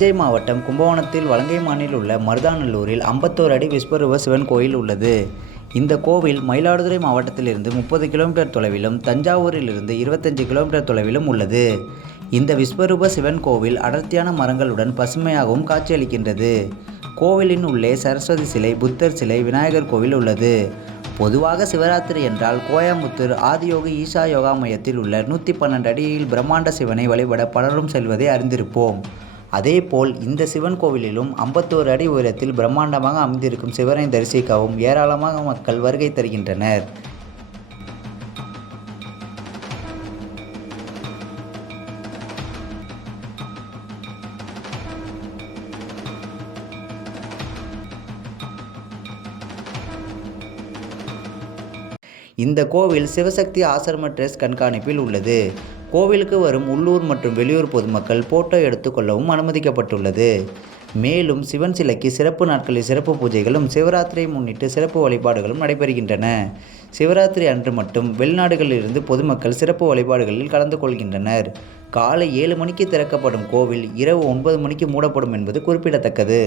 தஞ்சை மாவட்டம் கும்பகோணத்தில் வலங்கைமானில் உள்ள மருதாநல்லூரில் 51 அடி விஸ்வரூப சிவன் கோயில் உள்ளது. இந்த கோவில் மயிலாடுதுறை மாவட்டத்திலிருந்து 30 கிலோமீட்டர் தொலைவிலும், தஞ்சாவூரிலிருந்து 25 கிலோமீட்டர் தொலைவிலும் உள்ளது. இந்த விஸ்வரூப சிவன் கோவில் அடர்த்தியான மரங்களுடன் பசுமையாகவும் காட்சியளிக்கின்றது. கோவிலின் உள்ளே சரஸ்வதி சிலை, புத்தர் சிலை, விநாயகர் கோவில் உள்ளது. பொதுவாக சிவராத்திரி என்றால் கோயம்புத்தூர் ஆதியோகி ஈஷா யோகா மையத்தில் உள்ள 112 அடியில் பிரம்மாண்ட சிவனை வழிபட பலரும் செல்வதை அறிந்திருப்போம். அதேபோல் இந்த சிவன் கோவிலிலும் 51 அடி உயரத்தில் பிரம்மாண்டமாக அமைந்திருக்கும் சிவனை தரிசிக்கவும் ஏராளமாக மக்கள் வருகை தருகின்றனர். இந்த கோவில் சிவசக்தி ஆசிரம ட்ரஸ்ட் கண்காணிப்பில் உள்ளது. கோவிலுக்கு வரும் உள்ளூர் மற்றும் வெளியூர் பொதுமக்கள் போட்டோ எடுத்துக்கொள்ளவும் அனுமதிக்கப்பட்டுள்ளது. மேலும் சிவன் சிலைக்கு சிறப்பு நாட்களில் சிறப்பு பூஜைகளும், சிவராத்திரியை முன்னிட்டு சிறப்பு வழிபாடுகளும் நடைபெறுகின்றன. சிவராத்திரி அன்று மட்டும் வெளிநாடுகளிலிருந்து பொதுமக்கள் சிறப்பு வழிபாடுகளில் கலந்து கொள்கின்றனர். காலை 7 மணிக்கு திறக்கப்படும் கோவில் இரவு 9 மணிக்கு மூடப்படும் என்பது குறிப்பிடத்தக்கது.